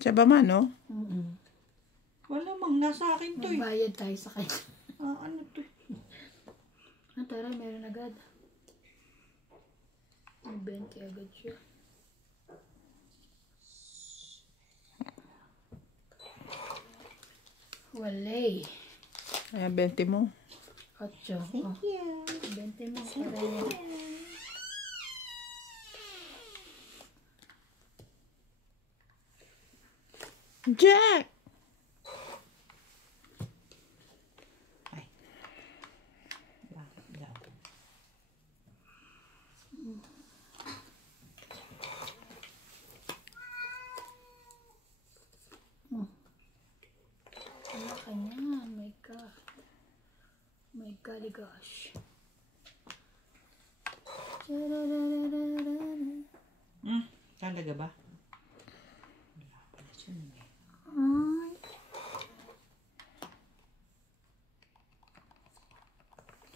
Siya ba man, no? Wala mang, nasa akin to eh. Magbayad tayo sa kanya. Ano to? Tara, meron agad. May 20 agad siya. Walay. Kaya 20 mo. 8. Thank you. 20 mo. Thank Jack! Ay. Bakit daw? Wala ka niyan. My God. My golly gosh. Talaga ba? Wala pala siya eh. Ay.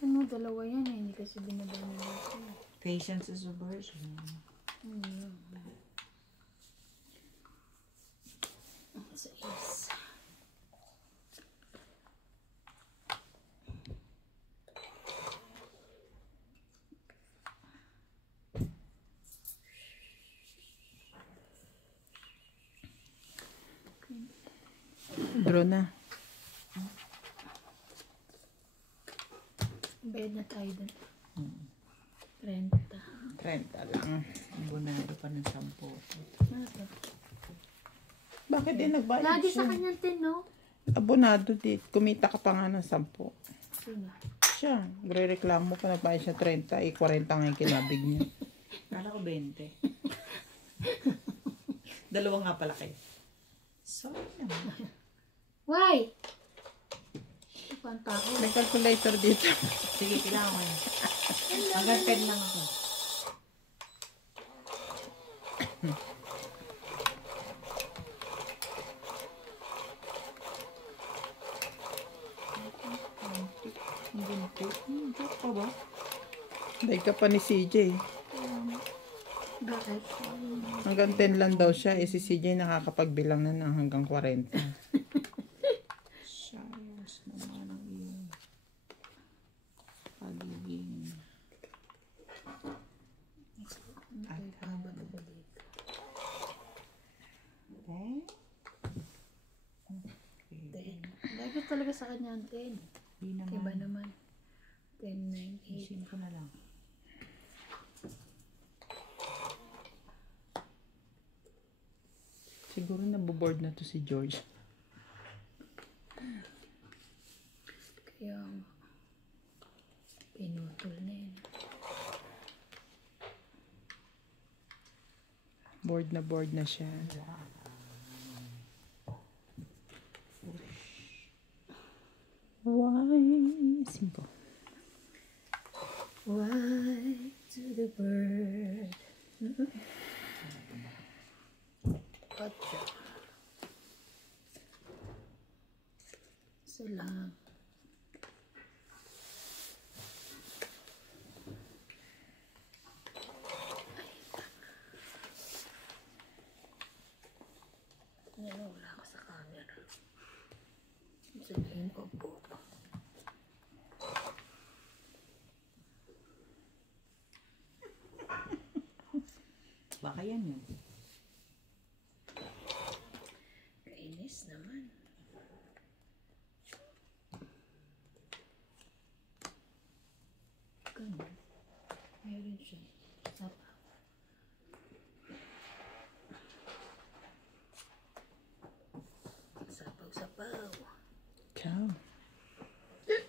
Ano, dalawa yan eh. Hindi kasi binabana natin. Patience is a virtue. Sa is. Draw na. Bed na tayo dun. 30. 30 lang. Ang bunado pa ng 10. Ano to? Bakit din nagbayad Lagi siya? sa kanyang tin, no? Abonado din. Kumita ka pa nga ng 10. Sino? Siya. Gre-reklamo pa nagbayad siya 30. 40 nga yung kinabig niya. Kala ko 20. Dalawa nga pala kayo. Sorry naman. Why? Ito pa ang tao. May calculator dito. Sige, kailangan ko yun. Hanggang 10 lang ako. Joke pa ba? Dahil ka pa ni CJ. Bakit? Hanggang 10 lang daw siya. Si CJ nakakapagbilang na ng hanggang 40. Sayos naman ang iyong pagiging Lagi talaga sa kanya ang 10. Di Iba naman. naman. 10, 9, 8. Isin ko na lang. Siguro naboboard na to si George. Kaya pinutol na yun. Board na siya. Why? Simple. Why to the bird? Ocho. Isa lang. Ano, wala ako sa camera. Sabihin ko po. Baka yan yun. Kainis naman. Ganun. Meron siya. Sapaw. Sapaw. Ciao. Jack.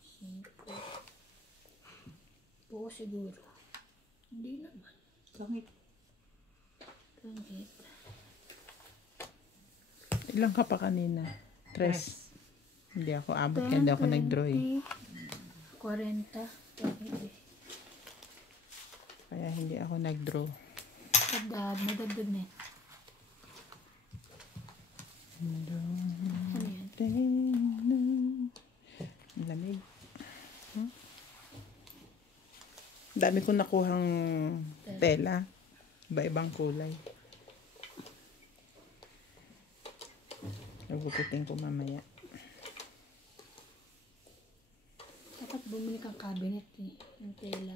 Cinco. Po siguro. Hindi naman. Langit. Langit. Ilang ka pa kanina? 3. Hindi ako abot kaya hindi ako nag-draw eh. 40. Hindi. Kaya hindi ako nag-draw. Dagdag. May dagdag na. Ano yan? Lamig. Huh? Dami ko nakuhang tela. Iba-ibang kulay. Nagupitin ko mamaya. Dapat bumili kang cabinet eh. Ng tela.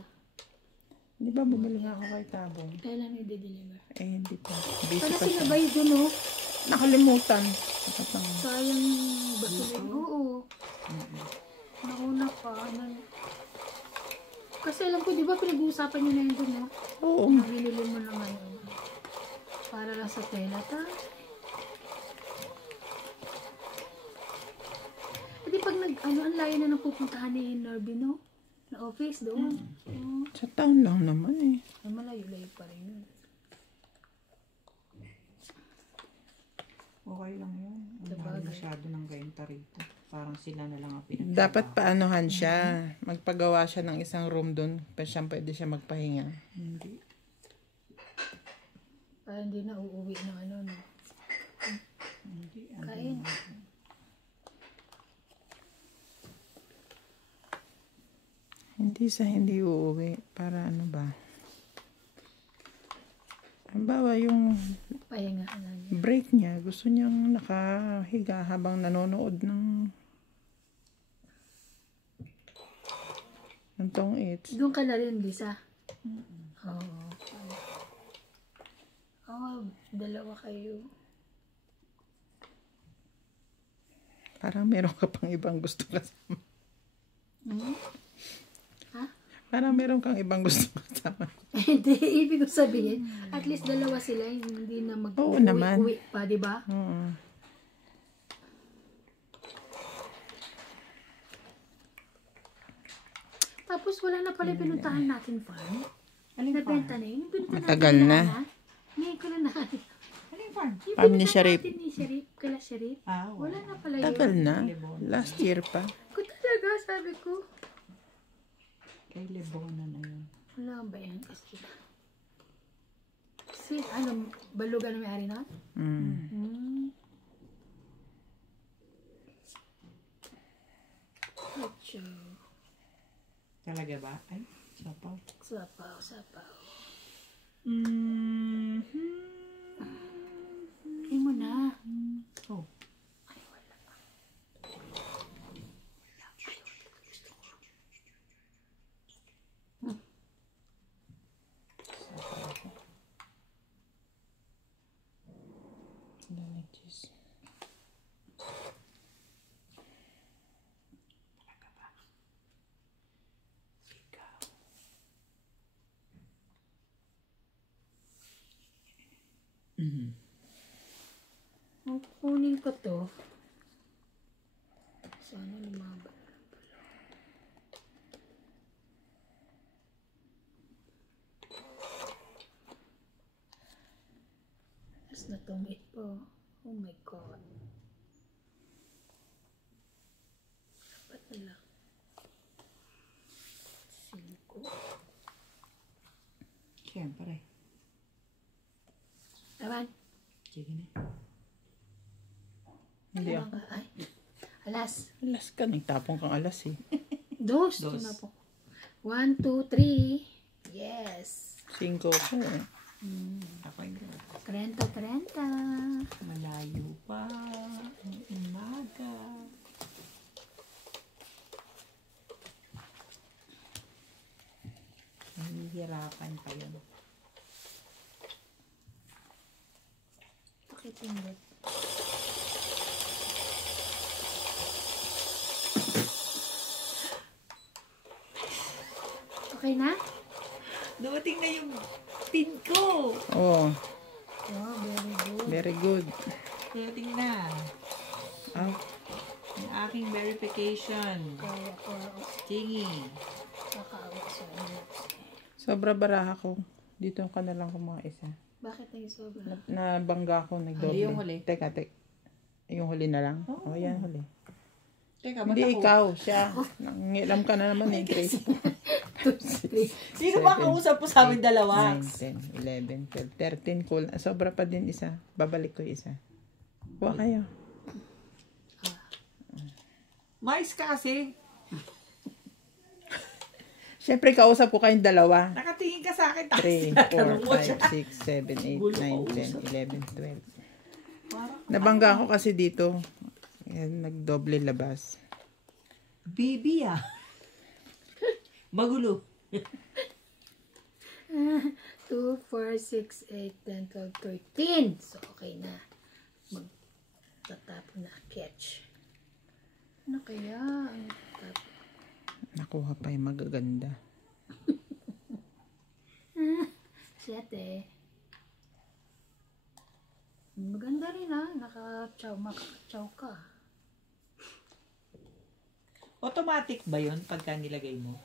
Di ba bumili nga ako kay Tabong? Kailan may de-deliver? Eh, hindi pa. Busy Para pa sila siya. ba yun dun oh? Nakalimutan. Sayang basura. Oo. Nauna pa. Kasi alam ko, di ba pinag-uusapan nyo na yun dun, no? Oo. Binili mo na ngayon. Para lang sa tela, ta? Hindi pag ang layo na napupuntahan ni Norby, no? Na office doon. Oo. Sa town lang naman eh. Ay, malayo-layo pa rin yun. Okay lang yun. Ang Sabagay. dami masyado ng renta rito. Parang sila na lang ang pinagtrabaho. Dapat paanohan siya. Magpagawa siya ng isang room doon. Pwede siya magpahinga. Hindi. Para hindi na uuwi ng ano, no? Hindi. Kain. Hindi uuwi. Para ano ba? Halimbawa yung Pahingahan na niya. break niya. Gusto niyang nakahiga habang nanonood ng Tong It's. Doon ka na rin, Lisa? Oo. Dalawa kayo. Parang meron ka pang ibang gusto kasama. Hmm? Ha? Parang meron kang ibang gusto kasama. Hindi, ibig ko sabihin, at least dalawa sila, hindi na Oo naman. mag-uwi pa, di ba? Oo. Tapos wala na pala pinuntahan natin farm. Nabenta na yun. Yung pinuntahan Matagal natin na. Ngayon ko na natin. Aling farm? Yung Farm ni pinuntahan Sharif. natin ni Sharif, kala Sharif. Wala na pala yun. Tagal na. Last year pa. Ko talaga, sabi ko. Kay Lebona na yun. Wala ba yan? Kasi, balugan na may-ari na? Mm. Ocho. Talaga ba? Ay, sapaw. Sapaw. Mm-hmm. Ay mo na. Oh. Ay, wala. Like this. Mm-hmm. Kunin ko to. Sana lumaba. Tapos natumit po. Oh my God. Dapat na lang. 5. Siyempre. Taman. Sige na. Hindi Taman ako. ka. Ay. Alas. Alas ka. Nagtapon kang alas eh. Dos. Dos. Na po. 1, 2, 3. Yes. 5 ko eh. Ako yun. 30. Malayo pa. Ang umaga. Nahihirapan pa yun. Pakipindot. Okay na? Dumating na yung pin ko. Oh, Wow, very good. very good. Dumating na. Ah, Yung aking verification. Kaya ko Tingy. kakaawa sa inyo. sobra baraha ko. Dito ka na lang kumuha isa. Bakit tayo sobra? Nabangga ako, nagdoble. Ay, yung huli. Teka. Yung huli na lang? Oh, yan huli. Teka, ba't Hindi ako? ikaw, siya. Nangilam ka na naman eh. 3, 4, Sino ba kausap po sa amin dalawa? 9, 10, 11, 12, 13. Cool. Sobra pa din isa. Babalik ko isa. Kuha kayo. Mais kasi. Siyempre, kausap ko kayong dalawa. Nakatingin ka sa akin. 3, 4, 5, 6, 7, 8, 9, 10, 11, 12. Nabangga ako kasi dito. Yan, nagdoble labas. Baby ah. Magulo. 2, 4, 6, 8, 10, 12, 13. So, okay na. Magtatapon na. Catch. Ano kaya ang tatapon? Nakuha pa yung magaganda. 7. Maganda rin ha. Makakachaw ka. Automatic ba yun pagka nilagay mo?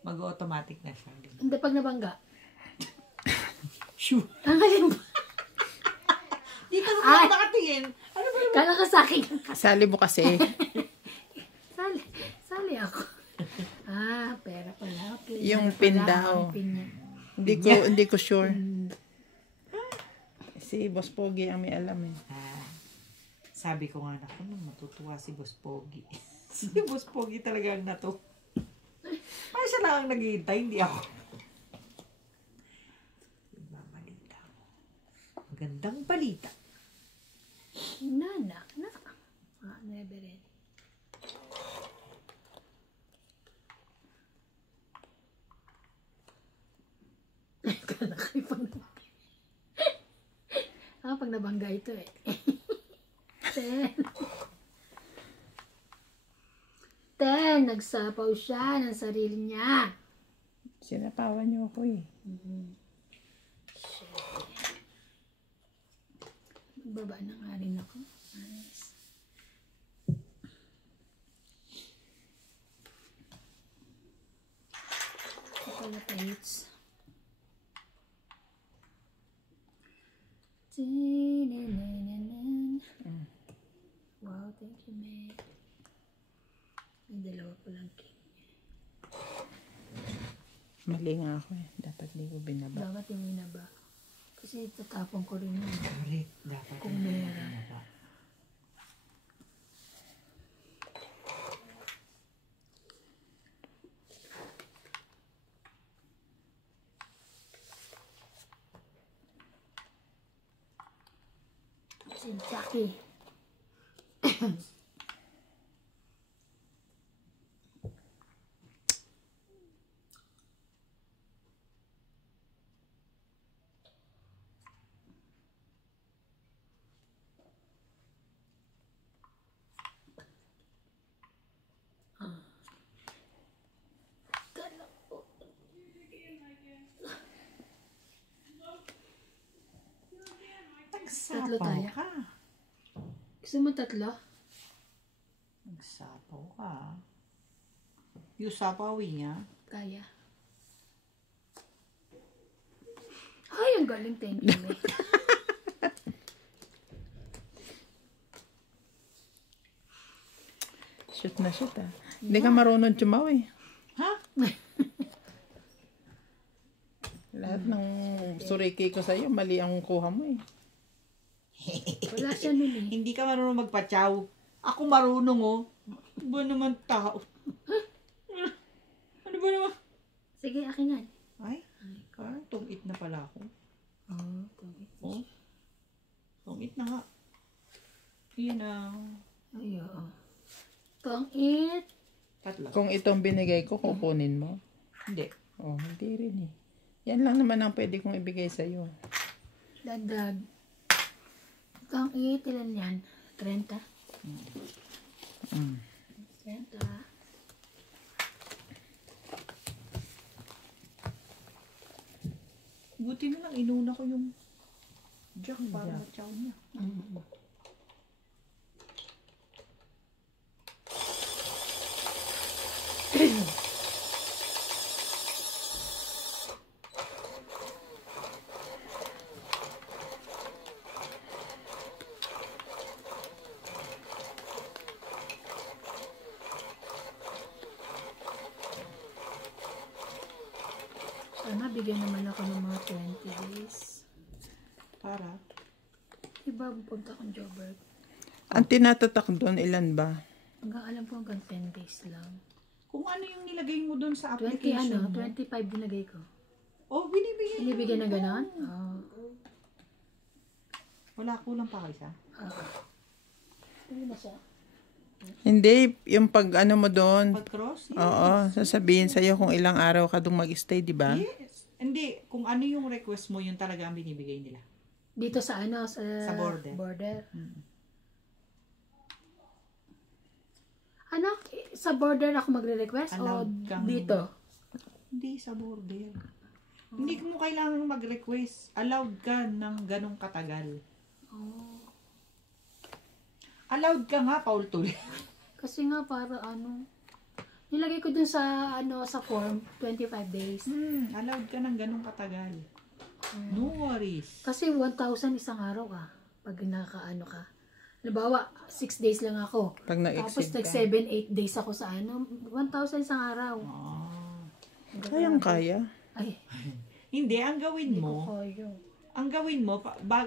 Mag-automatic na siya. Hindi pag nabangga. Shoo! Ang galing ba? Dito na Ay! ba nakatingin? Ano ba? Kala ka sa akin. Sali mo kasi. Sali ako. Pera pala. Okay. Yung Ano pin pala daw. ang pin niya? Hindi ko sure. Si Boss Pogi ang may alam eh. Sabi ko nga, naku, matutuwa si Boss Pogi. Si Boss Pogi talaga ang nato. Ay, siya lang ang naghihintay, hindi ako. Mamalita mo. Magandang balita. Nanak. Never ready. Kala kayo pag pag nabangga ito eh. 10. Nagsapaw siya ng sarili niya. Sinapawan niyo ako eh. Baba na nga rin ako. Nice. Ito pala tayo. Wow, thank you, man. May dalawa pa lang king. Mali nga ako eh. Dapat di ko binaba. Dapat yung binaba. Kasi tatapon ko rin yun. Correct. Dapat Kung meron. Si Jackie. Tatlo Nagsapaw tayo. ka. Gusto mo tatlo? Nagsapaw ka. Yung sapawi niya. Kaya. Ay, ang galing. Thank you, man. Shoot na shoot ah. Hindi ka marunong tumaw eh. Ha? Lahat ng suriki ko sa'yo, mali ang kuha mo eh. Wala siya nun eh. Hindi ka marunong magpatsaw. Ako marunong oh. Ano ba naman tao? Ano ba naman? Sige, akin yan. Ay, parang tungit na pala ako. Oh. Tungit na nga. Yan na. Ay, oo. Tong-it. Tatlo. Kung itong binigay ko, kukunin mo. Hindi. Oh, hindi rin eh. Yan lang naman ang pwede kong ibigay sa'yo. Dadag. Tong-it. Ilan yan? 30? 30. Buti na lang, inuna ko yung jack para matsaw niya. Sana bigyan naman ako ng mga 20 days. Para? Diba, pupunta akong Joburg. Ang tinatatak doon, ilan ba? Hanggang alam ko hanggang 10 days lang. Kung ano yung nilagay mo doon sa 20 application mo. 25 dinagay ko. Oh, binibigyan. Binibigyan na gano'n? Oo. Wala, kulang pa kayo sa? Hindi na siya. Hindi, yung pag ano mo doon. Pag-cross? Oo, sasabihin sa'yo kung ilang araw ka doon mag-stay, di ba? Yes. Hindi, kung ano yung request mo, yun talaga ang binibigay nila. Dito sa ano? Sa border. Ano? Sa border ako magre-request o Allowed kang- dito? Hindi, sa border. Hindi mo kailangan mag-request. Allowed ka ng ganong katagal. Allowed ka nga, Paul Tuloy. Kasi nga para ano, nilagay ko dun sa ano sa form 25 days. Allowed ka ng ganong katagal. No worries. Kasi 1,000 isang araw ka pag nakaano ka. Halimbawa, 6 days lang ako. Pag Tapos nag-exceed nag ka. 7-8 days ako sa ano, 1,000 isang araw. Kayang-kaya. Ay, Hindi, ang gawin hindi mo, ko kaya.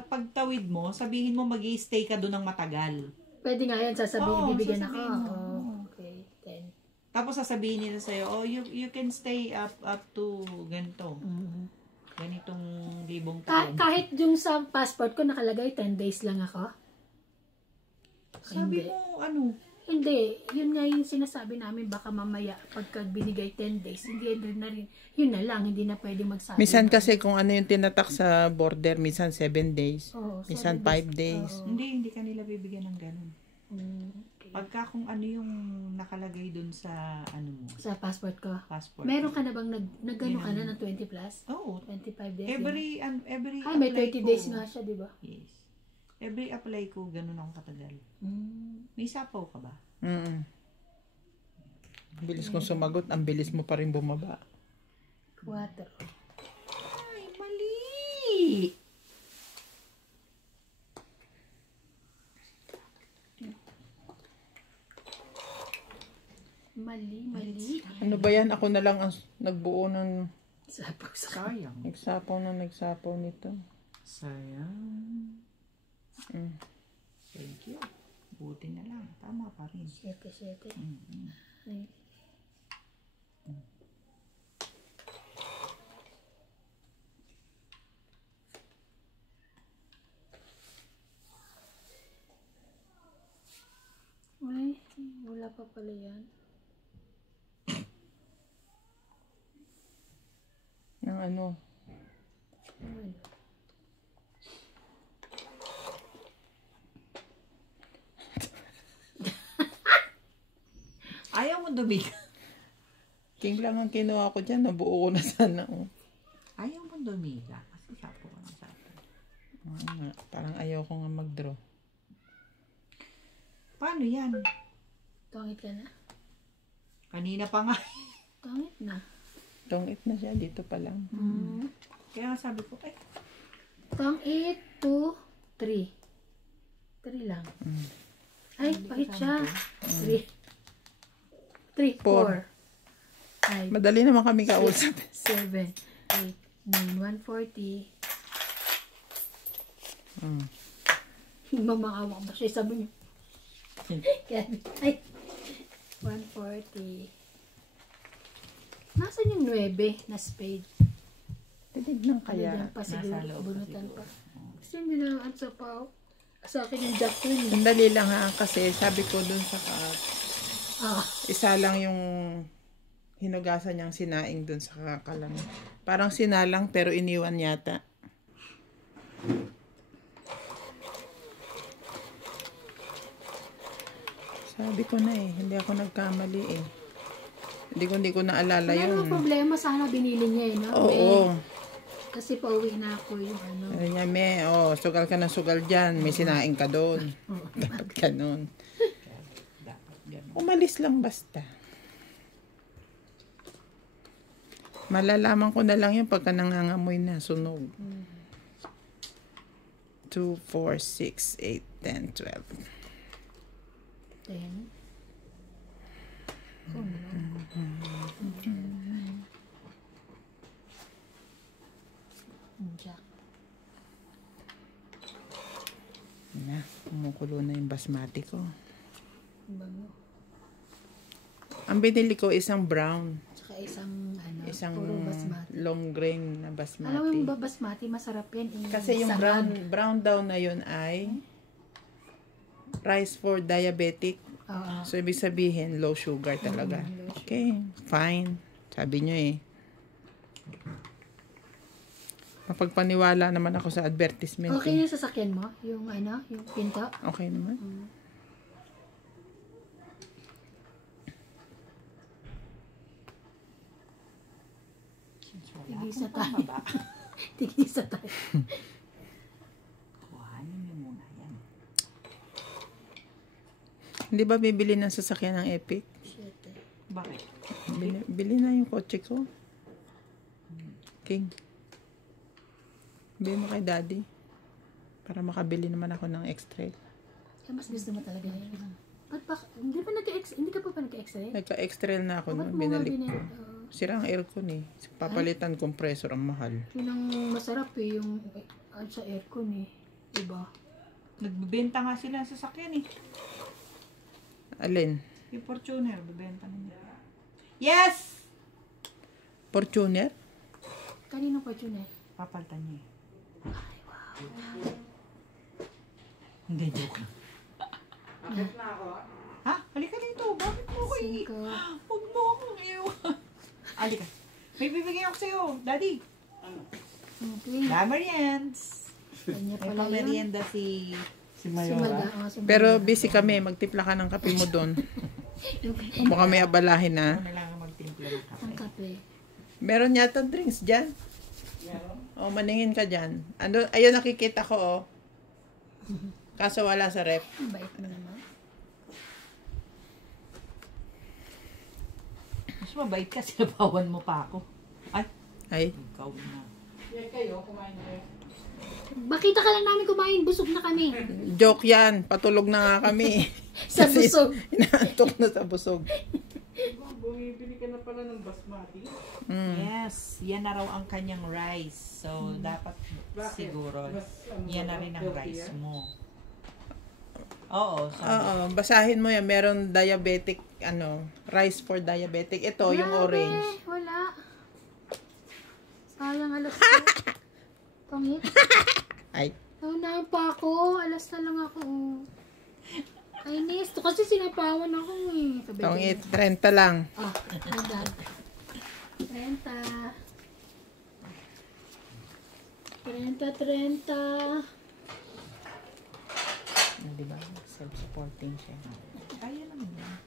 pagtawid mo, sabihin mo mag-i-stay ka doon ng matagal. Pwede nga yan, sasabihin, Oo, bibigyan ako. sasabihin mo. Okay, then. Tapos sasabihin nila sa'yo, oh, you can stay up to ganito. Ganitong libong taon. Kahit yung sa passport ko nakalagay 10 days lang ako. Sabi Hindi. mo, ano, Hindi, yun nga yung sinasabi namin, baka mamaya pagka binigay 10 days, hindi na rin, yun na lang, hindi na pwede magsabi. Minsan kasi kung ano yung tinatak sa border, minsan 7 days. Oo, Minsan 7 5 days. Oo. hindi ka nila bibigyan ng ganun. Okay. Pagka kung ano yung nakalagay dun sa, ano mo, Sa passport ko. passport. Meron ka na bang nag-ano ka na ng 20 plus? Oo. 25 days? Every Ay, may apply 30 ko. days nga siya, di ba? Yes. Every apply ko, ganun ako katagal. May sapaw ka ba? Bilis kong sumagot, ang bilis mo pa rin bumaba. 4. Ay, mali! Mali. Ano ba yan? Ako na lang ang nagbuo ng Sapaw sa Sayang. nagsapaw nito. Sayang. Thank you. Buti na lang. Tama pa rin. 7. Ay. Ay, wala pa pala yan. Ng ano? Ay. Ayaw mo dumig. King lang ang kinuha ko dyan. Nabuo ko na sana. Oh. Ayaw mo dumiga. Kasi sapo ka ng sapo. Parang ayaw ko nga mag-draw. Paano yan? Tangit ka na? Kanina pa nga. Tangit na. Tongit na siya. Dito pa lang. Kaya nga sabi ko, eh, Tangit 2, 3. 3 lang. Ay, pahit siya. 3, 4, 5, Madali naman kami kausap. 7, 8, 9, 140. Mamangawak ba siya? Sabi niyo. Ay, 140. Nasaan yung 9 na spade? Tinignan Kaya kaya. pa siguro, nasa loob pa bunutan siguro. pa. Kasi hindi na ang sapaw. Sa akin yung jack twin. Sandali lang ha. Kasi sabi ko dun sa isa lang yung hinugasan niyang sinaing dun sa kakalang. Parang sinalang pero iniwan yata. Sabi ko na eh. Hindi ako nagkamali eh. Hindi ko naalala Wala yun. namang problema. Sana binili niya eh, no? Oo. Kasi pauwi na ako yung ano. Sabi niya, sugal ka ng sugal dyan. May sinaing ka doon. Dapat ganun. Umalis lang basta. Malalaman ko na lang yun pagka nangangamoy na, sunog. 2, 4, 6, 8, 10, 12. 10. Jack. Na, kumukulo na yung basmati ko. Bango. Ang binili ko isang brown. Tsaka isang Isang puro basmati. long grain na basmati. Alam mo yung basmati, masarap yan. Kasi yung brown daw na yun ay rice for diabetic. Oo. So, ibig sabihin, low sugar talaga. low sugar. Okay, fine. Sabi nyo eh. Mapagpaniwala naman ako sa advertisement. Okay eh. na sasakyan mo? Yung yung pinto? Okay naman. Tigisa tayo. Tigisa tayo. Kuhanin niyo muna yan. Hindi ba bibili ng sasakyan ng Epic? Shit eh. Bakit? Bili na yung kotse ko. King. Bili mo kay daddy. Para makabili naman ako ng X-Trail. Kaya mas gusto mo talaga yun. Ba't ba, hindi ka pa nagka-X-ray? Nagka-X-Trail na ako Ba't noon. mo nga Binalik ko. binili? Sira ang aircon eh. Papalitan compressor ang mahal. Yun ang masarap eh, yung sa aircon eh. Diba? Nagbebenta nga sila sa sasakyan eh. Alin? Yung Fortuner, bebenta na niya. Yes! Fortuner? Kanino pa yun eh? Papalitan niya eh. Hindi, joke lang. Ha? Halika dito. Bakit mo ko i... Cinco. Huwag mo akong iwan. Halika. May bibigyan ako sa'yo, Daddy. Okay. Meriends. Kanya May pala yun. pamerienda si Si Malda. Si Malda. Pero busy kami. Magtimpla ka ng kape mo doon. Baka may abalahin na. Ano lang magtimpla ng kape. Ang kape. Meron yata drinks dyan. O, maningin ka dyan. Ano, ayun nakikita ko, oh. Kaso wala sa rep. Ang bait mo naman. Mas mabait ka, sinabawan mo pa ako. Ay, Ay, ikaw na. Bakita ka lang namin kumain. Busog na kami. joke yan. Patulog na nga kami. Sa Kasi busog. Inaantok na sa busog. Bumibili ka na pala ng basmati. Yes, yan na raw ang kanyang rice. So, dapat siguro, yan na rin ang rice mo. Oo, Oo, basahin mo yan. Meron diabetic, rice for diabetic. Ito, yung Grabe, orange. Wala. Sayang alas ko. Pangit. Ay, Naunahan pa ako. Alas na lang ako. Kainis. Ito kasi sinapawan ako eh. Sabi ko, tawang 30 lang. Ah, my God. 30. 30. Diba? Self-supporting siya. Kaya naman yan.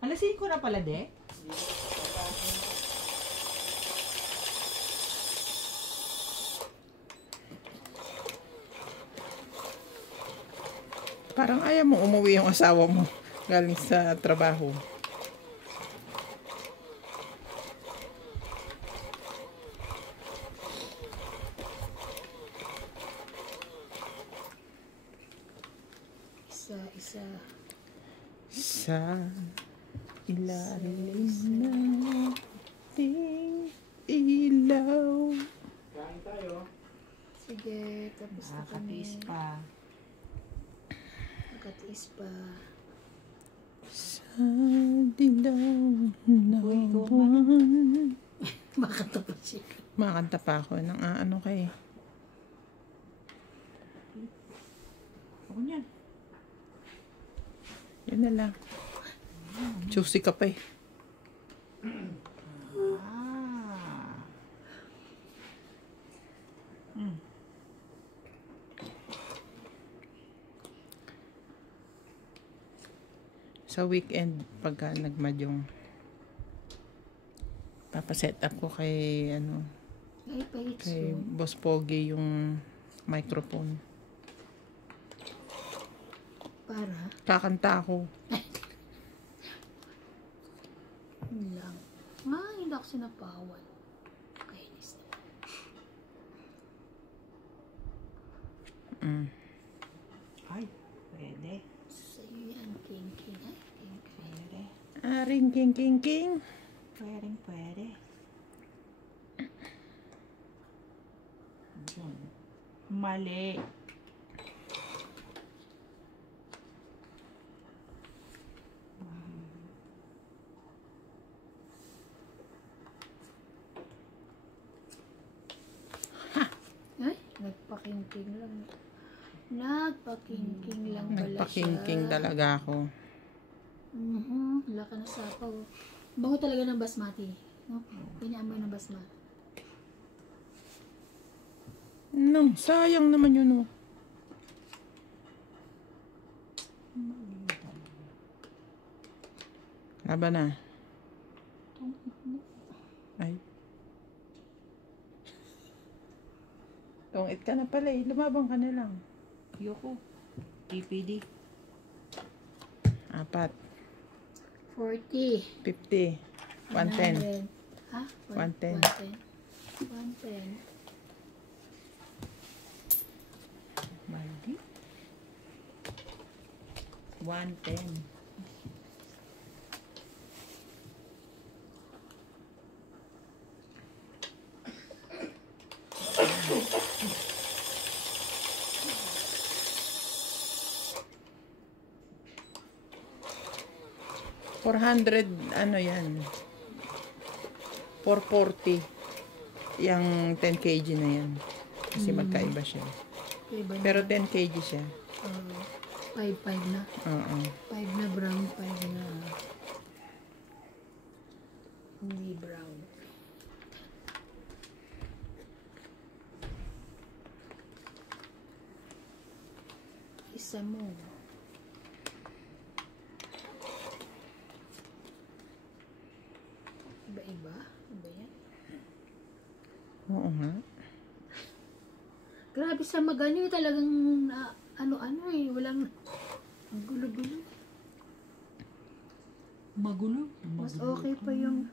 Alasin ko na pala, de. Parang ayaw mo umuwi yung asawa mo galing sa trabaho. Isa. Sa ilalim ng ating ilaw. Kain tayo. Sige, tapos na kami. Nakakatiis pa. Nakatiis pa. Sa dilaw na Uy, ikaw buwan. Makatapat siya. Makakanta pa ako ng ano kay. Ako niyan. Yun na lang. Juicy ka pa eh. Ah. Sa weekend, pagka nagmadyong, papaset up ko kay, Ay, pahit kay so. Boss Pogi yung microphone. Para? Kakanta ako. Yun lang. Hindi ako sinapawan. Kainis na. Ay, pwede. Sa'yo yan, king. Ay, king. Pwede. Aring king king king. Pwede. Mali. Ay, nagpakingking lang. Nagpakingking lang pala siya. Nagpakingking talaga ako. Wala ka na sapaw. Bango talaga ng basmati. No? Pinaamoy ng basmati. No, sayang naman yun, oh. Laban na. Ay. Tungit ka na pala eh. Lumabang ka na lang. Ayoko. PPD. 4, 40. 50, 110. 100. Ha? 110. 110. Mali. 110. Ano yan? 440. Yung 10 kg na yan. Kasi magkaiba siya. Iba na. Pero 10 kg siya. 5 na. Oo. 5 na brown, 5 na hindi brown. Isa mo. Iba-iba? Iba yan? Oo nga. Grabe sa maganyo talagang ano-ano eh. Walang ang gulo-gulo. Magulo. Mas okay pa yung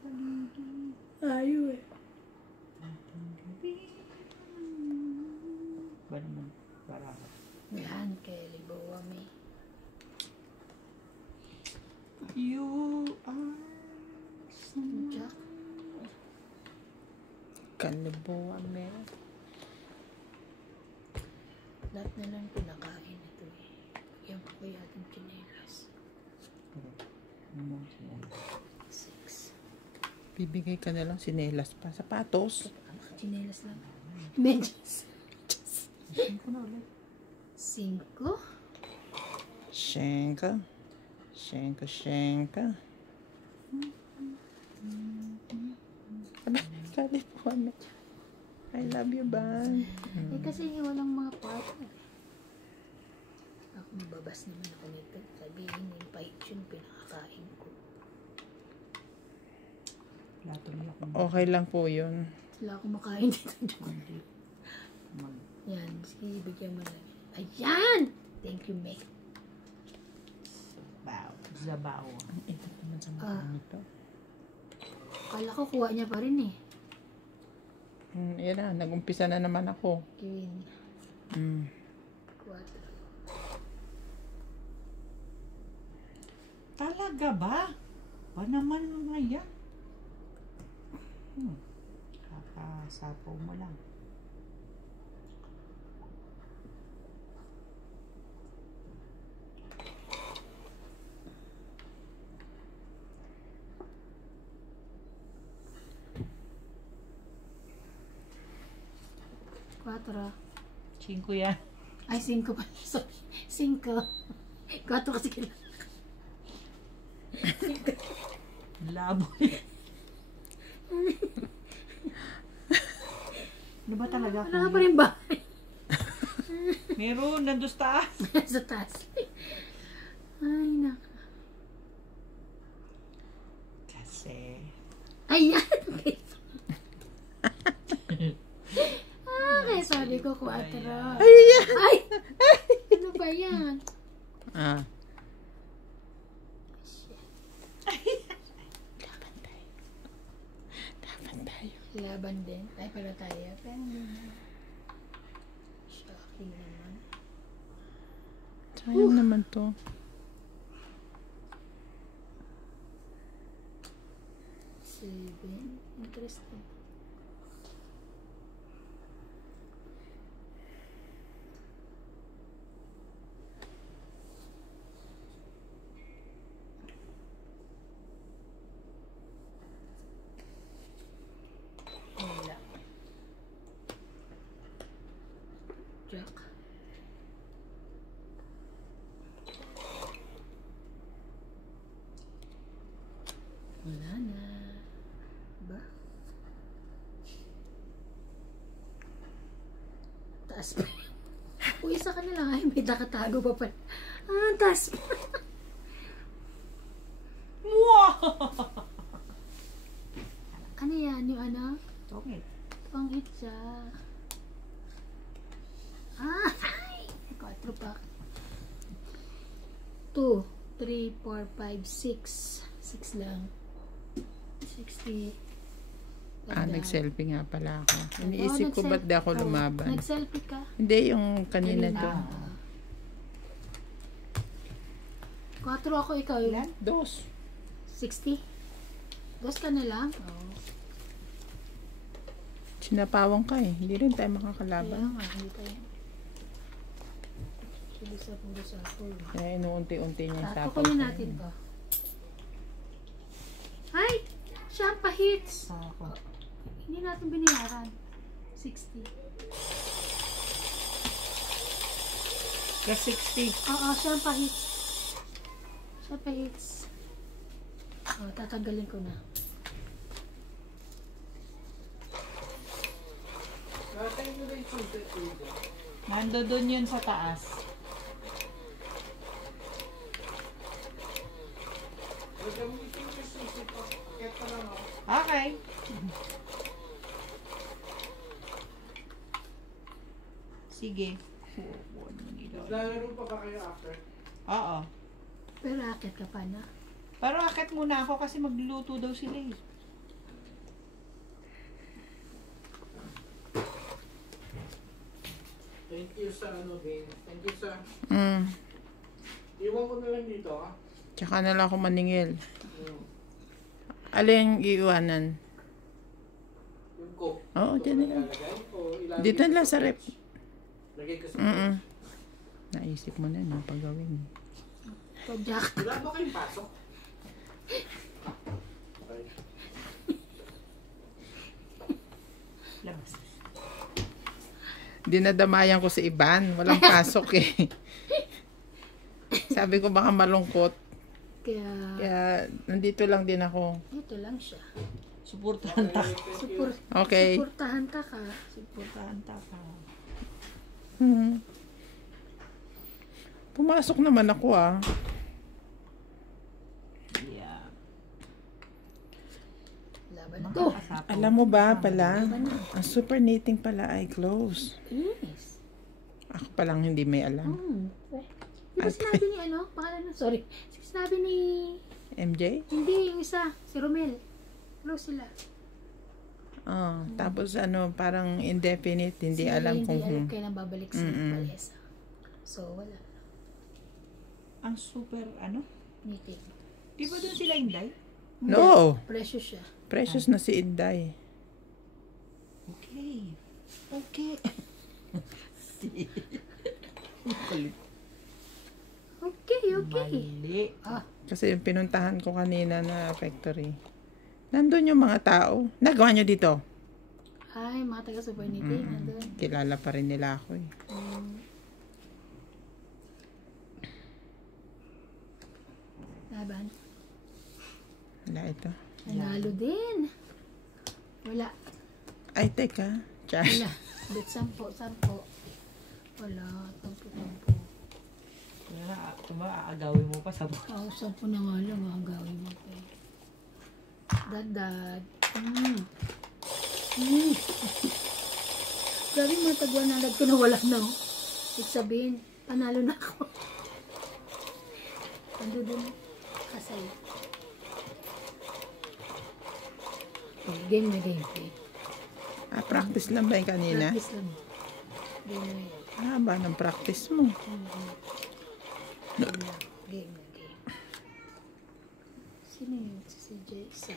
ayo eh. Ba naman? Para. Yan, Kelly Bowame. You are Jack. Kalibuan, me. Lahat na lang pinakain ito eh. Yan po kaya ating chinelas. 6. Bibigay ka na lang sinelas pa. Sapatos. Chinelas lang. Medyas. 5. Shenka. Shenka, shenka. Aba, Kalibuan, me. I love you, Ban. Eh kasi walang mga partner. Ako mababas naman ako nito. Sabihin yung pahit yung pinakakain ko. Plato niya kung Okay lang po yun. Sila ako makain dito. hindi. Yan, sige, bigyan mo lang. Ayan! Thank you, Meg. Zabaw. Zabaw. Ang init naman sa mukha nito. Kala ko kuha niya pa rin eh. Yan na, nag-umpisa na naman ako. Green. 4. Talaga ba? Ba naman mga yan? Kakasapaw mo lang. Quatro. 5 yan. Ay, 5 pa. Sorry. 5. 4 kasi kailangan. Labo. Ano ba talaga? Wala ka pa rin bahay. Meron, nandun sa taas. Sa taas. Ay, naka. Kasi. Ayan! Kaya sabi ko, 4. Ay! Ano ba yan? Ah. Laban tayo. Laban din. Ay, pala tayo. Pero hindi na. Shocking naman. Sayang naman to. Interesting. taas pa. O isa ka na lang, ay may nakatago pa pala. Ah, taas pa. Wow! Ano yan? Yung ano? Tongit. Pangit siya. Ah! Ay! 4 pa. 2, 3, 4, 5, 6. 6 lang. 60. Nag-selfie nga pala ako. Iniisip ko ba't di ako lumaban. Nag-selfie ka? Hindi, yung kanina to. 4 ako, ikaw yun. 2. 60? 2 ka na lang? Oo. Sinapawang ka eh. Hindi rin tayo Kaya makakalaban. nga, hindi tayo. Pulo-sa-pulo. Kaya inuunti-unti niya yung sapaw. Kukunin natin to. Ay! Champa hits! Ako. Hindi natin binayaran. 60. Plus 60. Oo, champa hits. Champa hits. Oh, tatanggalin ko na. Natay mo na yung sunset ko dito. Nando doon yun sa taas. Gagamitin ko yung sunset ko. Kaya pa lang ako. Okay. Sige. Lalaro pa ba kayo after? Oo. Pero akit ka pa na. Pero akit muna ako kasi magluluto daw sila eh. Thank you sa ano din. Thank you sa... Mm. Iwan ko na lang dito ha. Tsaka na lang ako maningil. Hmm. Alin iiwanan? Yung coke. Oo, dyan na lang. Ilalagay o ilalagay Dito ko na lang sa rep. Lagay ko sa Naisip mo na no, pagawin. Pag-jack. Wala ba kayong pasok? Okay. Labas. Dinadamayan ko si Iban. Walang pasok eh. Sabi ko baka malungkot. Kaya nandito lang din ako. Dito lang siya. Suportahan ta. Okay. Suportahan ta ka. Suportahan ta ka. Pumasok naman ako ah. Yeah. Laban na to. Alam mo ba pala, ang super knitting pala ay close. Yes. Ako palang hindi may alam. Di ba sinabi ni ano? Pangalan na, sorry. Sinabi ni... MJ? Hindi, yung isa. Si Romel. Close sila. Tapos ano, parang indefinite, hindi alam kung Hindi alam kailan babalik si Palesa. So, wala. Ang super, ano? Knitting. Di ba doon sila Inday? No! Precious siya. Precious na si Inday. Okay. Okay. Okay. Mali. Kasi yung pinuntahan ko kanina na factory. Nandun yung mga tao. Nagawa nyo dito? Ay, mga taga super knitting. Nandun. Kilala pa rin nila ako eh. Laban. Wala ito. Nanalo din. Wala. Ay, teka. Char. Wala. Bet 10. Wala. 10. Diba, aagawin mo pa sa buhay. Oh, 10 na nga lang. Ang gawin mo pa eh. Dad. Grabe mga tag-100 ko na wala na. Ibig sabihin, panalo na ako. Ando dun. Kasay. Game na game. Practice lang ba yung kanina? Practice lang. Game na yun. Haba ng practice mo. Game na game. Sino yun? Si Jessa.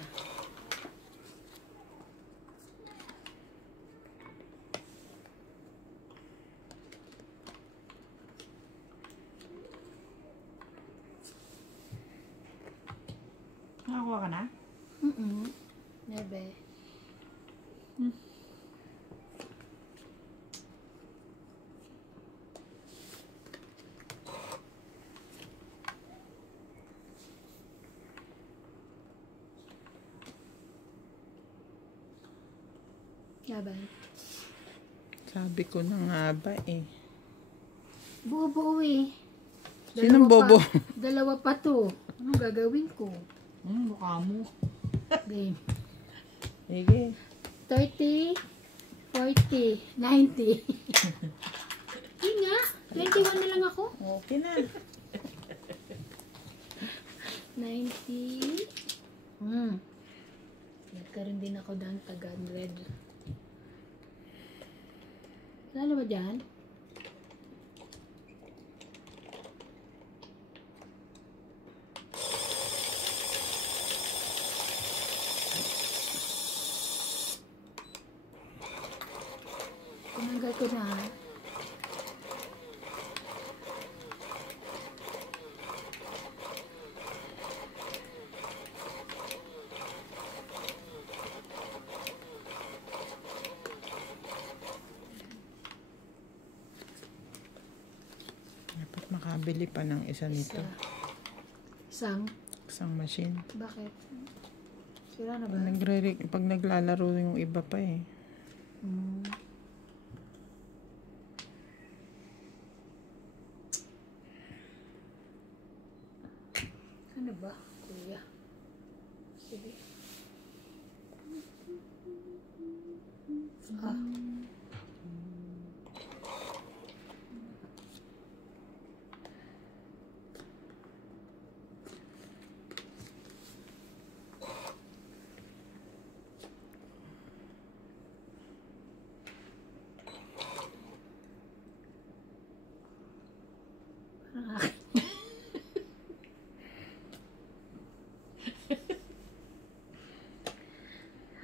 Nakakuha ka na? Nebe. Laban. Sabi ko na nga ba eh. Buo-buo eh. Sinong Dalawa bobo? pa. Dalawa pa to. Anong gagawin ko? Mukha mo. Game. Sige. 30, 40, 90. Hindi nga. 21 na lang ako. Okay na. 90. Nagkaroon din ako ng tag-100. Wala na ba dyan? Tinanggal ko na. Dapat makabili pa ng isa nito. Isang machine. Bakit? Sira na ba? Pag naglalaro yung iba pa eh. Ano ba, kuya? Sige. Parang akin.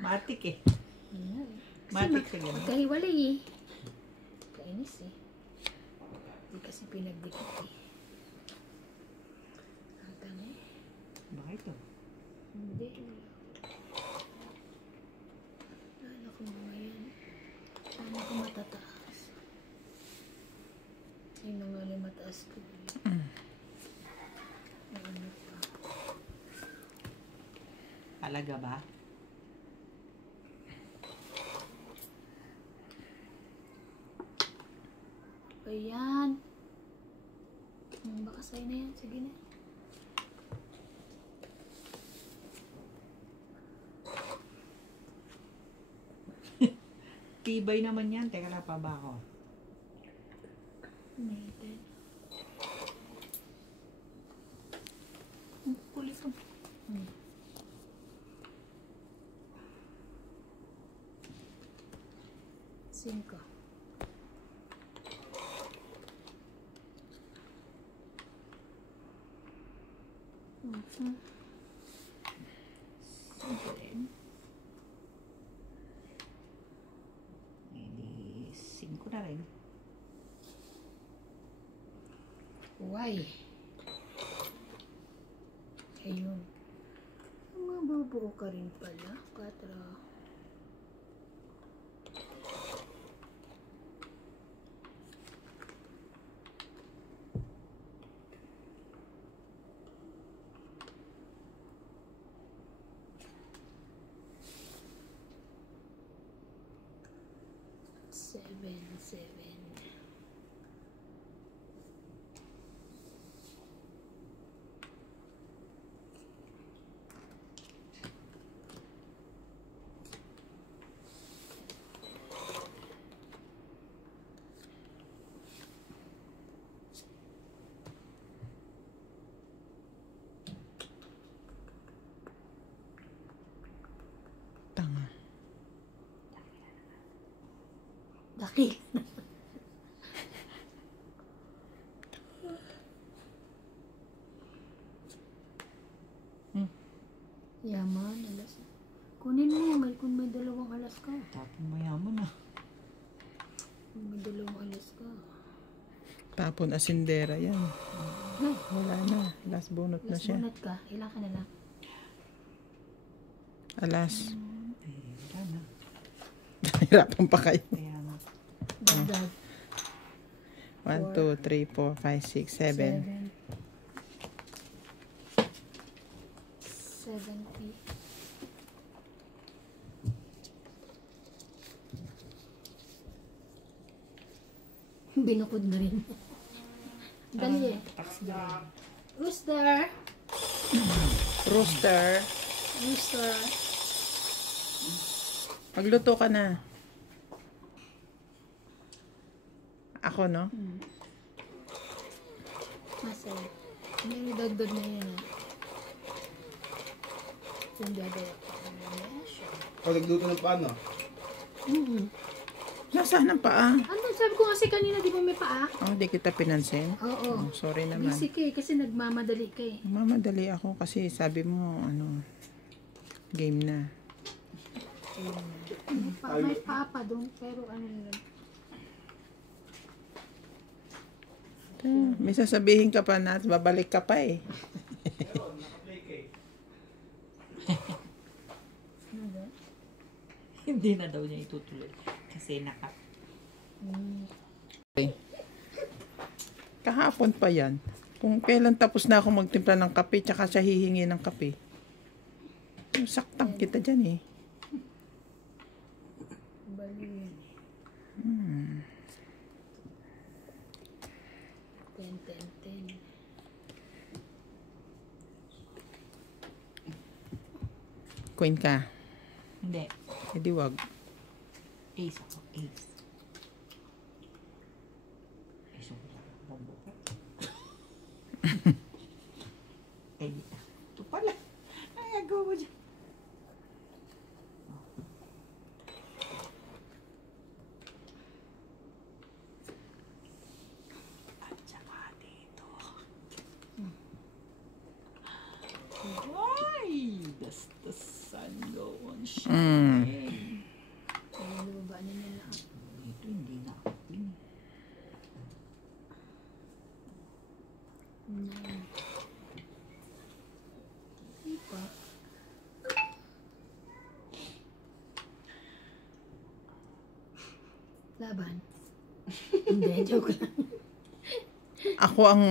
Matik eh. Ayan. Matik sa ganun. Magkahiwalay eh. Kainis eh. Hindi kasi pinagdikit eh. Hanggang eh. Bakit to? Hindi. Lalo ko mga yan. Lalo ko matataas. Yun na nga lang mataas ko. Ano pa? Talaga ba? Ayan. Baka sa'yo na yan. Sige na. Tibay naman yan. Teka lang pa ba ako? Maybe. Kulit ko. Cinco. Sino rin? Edi, 5 na rin. Why? Ayun. Mabubuo ka rin pala, Katra. Seven. Tanga. Daki. Yaman, alas. Kunin mo, kung may dalawang alas ka. Tapos mayaman na. Kung may dalawang alas ka. Tapon asindera yan. Ay, Wala na. Last bonus na last siya. bunot ka. Ilan ka na lang? Alas. Wala na. Hirapan pa kayo. Kaya nga. Dagdag. 1, 2, 3, 4, 5, 6, 7. 70. kinukod na rin. Dali eh. Rooster. Rooster. Rooster. Magluto ka na. Ako, no? Masay. May dagdag na yan ah. Yung gagawa ko. O, nagluto ng paano? Nasaan ang paa? Ano, sabi ko kasi kanina di ba may paa? Oh, di kita pinansin. Oo. Oh, sorry naman. Busy ka eh, kasi nagmamadali ka eh. Mamadali ako kasi sabi mo, game na. May paa pa doon, pero ano yun. May sasabihin ka pa na at babalik ka pa eh. Hindi na daw niya itutuloy. Kasi Kahapon pa yan. Kung kailan tapos na ako magtimpla ng kape, tsaka siya hihingi ng kape. Saktang kita dyan eh. Bali yun. 10. Queen ka. Hindi. Hindi wag. Ace ako. Ace. Ace ako sa bombo ko. Eh, ito pala. Ay, agaw mo dyan. At saka dito. Ay, that's the sun go on shining. Kaya nababa na nila. Dito hindi na ako pin. 9. Hindi pa. Laban. Hindi, joke lang. Ako ang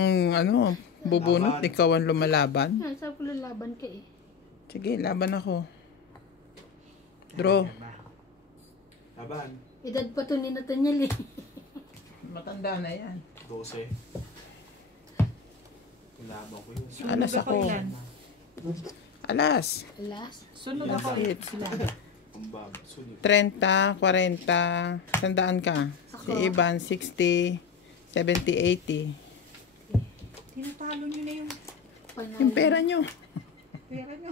bubunot, ikaw ang lumalaban. Kaya sabi ko lalaban ka eh. Sige, laban ako. Draw. Laban. Edad pa to ni Nathaniel eh. Matanda na yan. 12. Laban ko yun. Alas ako. Alas. Last. Sunod ako. It's Ang bag. Sunod. 30, 40, sandaan ka. Si Ivan, 60, 70, 80. Tinatalo nyo na yung Panalo. Yung pera nyo. pera nyo.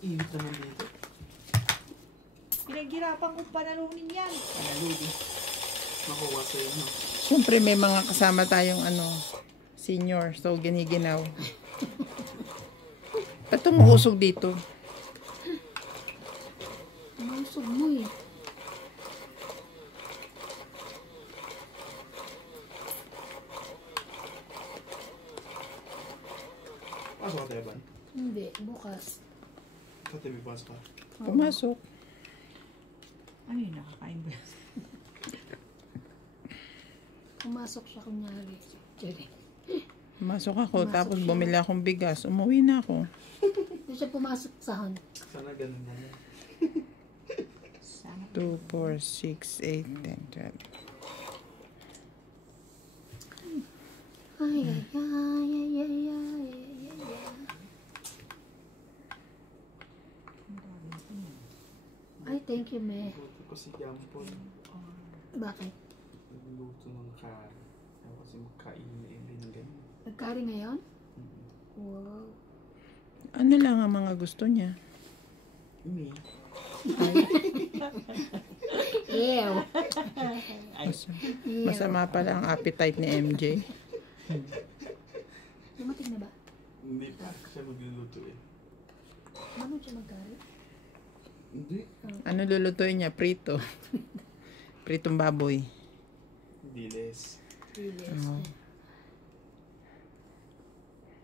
Init naman dito. Pinaghirapan kong panalunin yan. Panalunin. Makuha sa'yo, no? Siyempre may mga kasama tayong senior. So, giniginaw. Ba't tumuusog dito? Mausog mo eh. Pasok ka tayo, Ban. Hindi, bukas. Katabi pasok ka. Pumasok. Ano yun, nakakain ba yun? Pumasok siya kunyari. Sorry. Pumasok ako, Pumasok tapos siya. bumili akong bigas. Umuwi na ako. Hindi siya pumasok sa han. Sana ganun na yan. Sana 2, 4, 6, 8, 10, 12. Ay, ay, ay, ay, ay, ay, ay, ay. Ay, thank you, me. Luto ko si Jampon. Bakit? Nagluto ng kari. Ayaw kasi magkainin na hindi ng ganyan. Nagkari ngayon? Wow. Ano lang ang mga gusto niya? Me. Ew. Masama pala ang appetite ni MJ. Dumating na ba? Hindi pa siya magluluto eh. Ano siya magkari? Hindi. Ano lulutuin niya? Prito. Pritong baboy. Diles. Yes.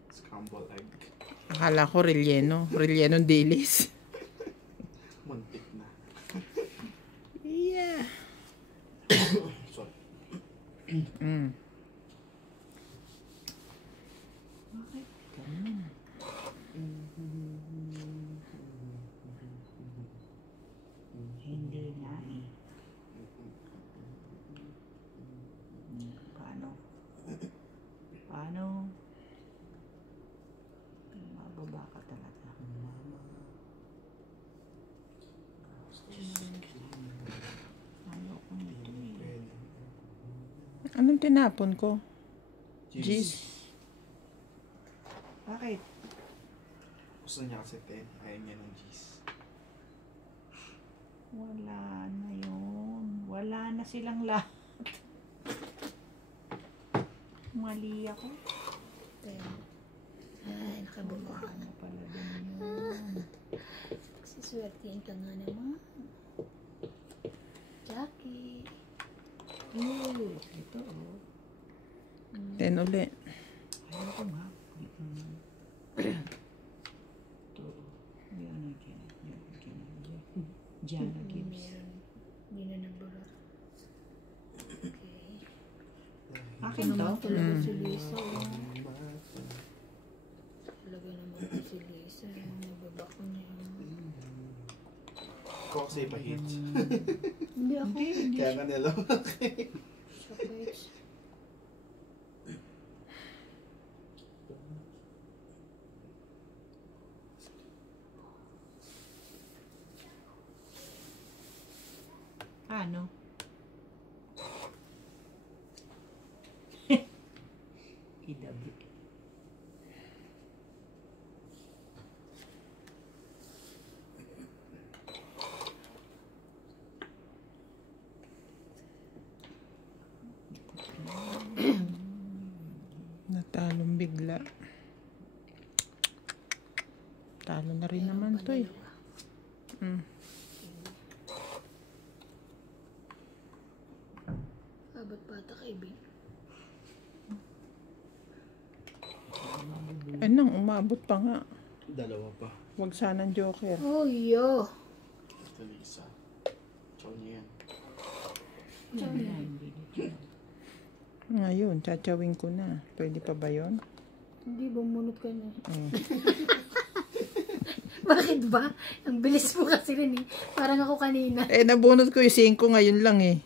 Scrambled egg. Akala ko relleno. Rellenong dilis. Muntik na. Yeah. Sorry. bakit ganun? Hindi na eh. Anong tinapon ko? Cheese. Cheese. Bakit? Gusto niya kasi 10. Ayaw niya ng cheese. Wala na yun. Wala na silang lahat. Mali ako. Ay, nakabuka. Ano pala din yun? Siswertihin ka nga naman. Jackie. Ito oh. 10 uli. Ayaw ko nga. Ito. Yan. Jana Gibbs. Hindi na nagbulat. Okay. Akin to? Talaga si Lisa. Talaga naman si Lisa. Nagbabako niya. Ikaw kasi pahit. Hindi ako. Kaya nga nila. Chocolates. Ano? Idabi. Natalong bigla. Talo na rin naman to eh. Abot bata kaibigan. Anong umabot pa nga. Dalawa pa. Wag sanang joker. Oh, yo. Ito Lisa. Chow niya yan. Ngayon, tsachawin ko na. Pwede pa ba yun? Hindi, bumunot ka na. Mm. Bakit ba? Ang bilis mo kasi rin eh. Parang ako kanina. Eh, nabunot ko yung 5 ngayon lang eh.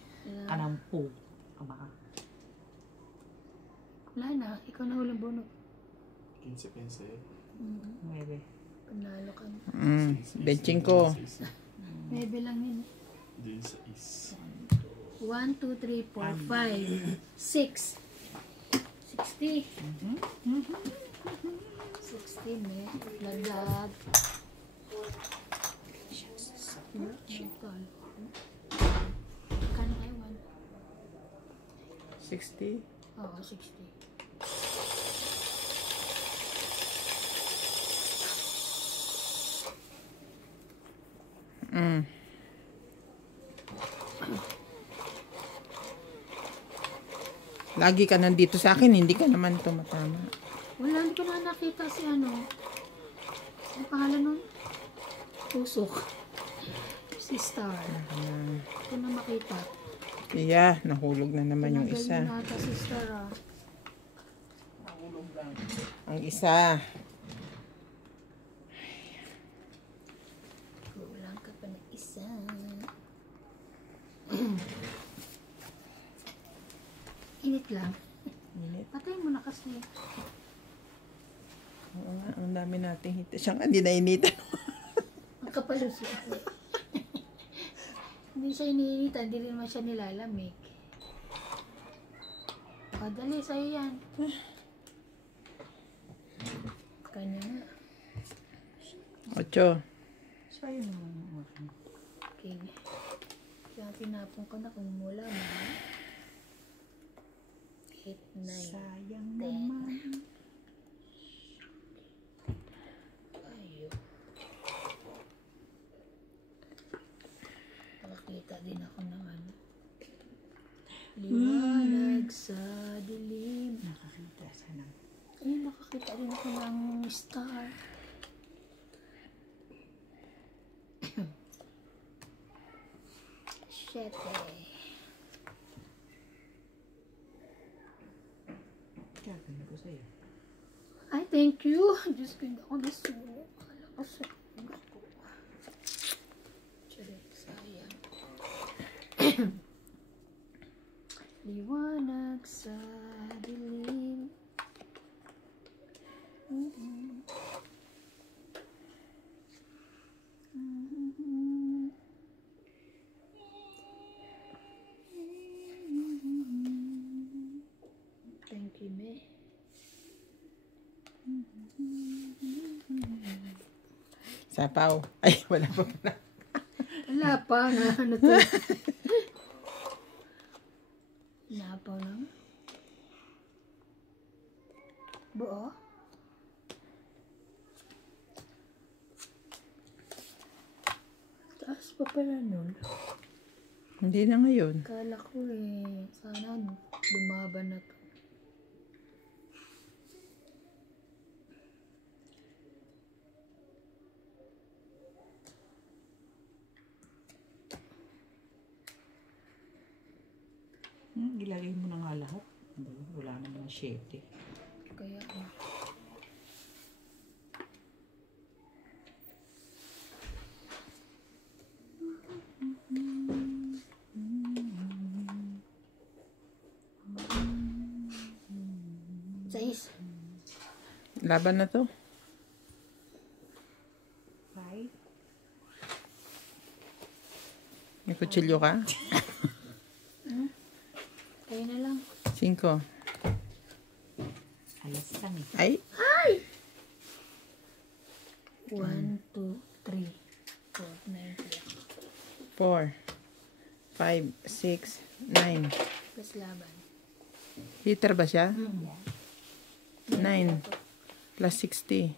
Anong po? Aba. Wala na. Ikaw na hulang bunot. 15 pesos eh. Nueve. Panalo ka na. Benching ko. Maybe lang yun. Din sa is. 1, 2, 3, 4, 5, 6. 60. 16 eh. Lagdag. Kano kayo? 60. Oo, 60. Lagi ka nandito sa akin, hindi ka naman tumatama. Wala, hindi ko na nakita si ano. Ano pangalan nun? Tusok. Si Star. Hindi ko na makita. Iya, nahulog na naman yung isa. Tinanggal mo nata si Star ah. Ang isa. Kulang ka pa na isa. Init lang. Init. Patay mo na kasi. Oo nga, ang dami nating hita. Siya nga, hindi nainitan. Ang kapal siya. Hindi siya iniinitan, hindi rin naman siya nilalamig. O, dali, sa'yo yan. Kanya nga. 8. Sa'yo naman. Okay. Kaya tinapon ko na kung mula mo. 8, 9, Sayang 10. naman. Ayun. Nakakita din ako ng ano. Liwanag sa dilim. Nakakita sana. Ay, nakakita din ako ng star. Siyete. Gagawin ko sa'yo. Ay, thank you. Diyos ko, hindi ako nasulo. Akala ko sa ako. Tsaka, sayang. Liwanag sa dilim. Kime. Sapaw. Ay, wala pa pala. Wala pa nga. Ano to? Napaw lang. Buo? Taas pa pala nun. Hindi na ngayon. Kala ko sana lumaban na to. Ilagay mo na nga lahat. Wala naman 7. Kaya Sais. Laban na to. 5. May kutsilyo ka? Kaya na lang. 5. Alas lang eh. Ay, 1, 2, 3, 4, 9, 4, 5, 6, 9. plus laban. Heater ba siya? 9 plus 60.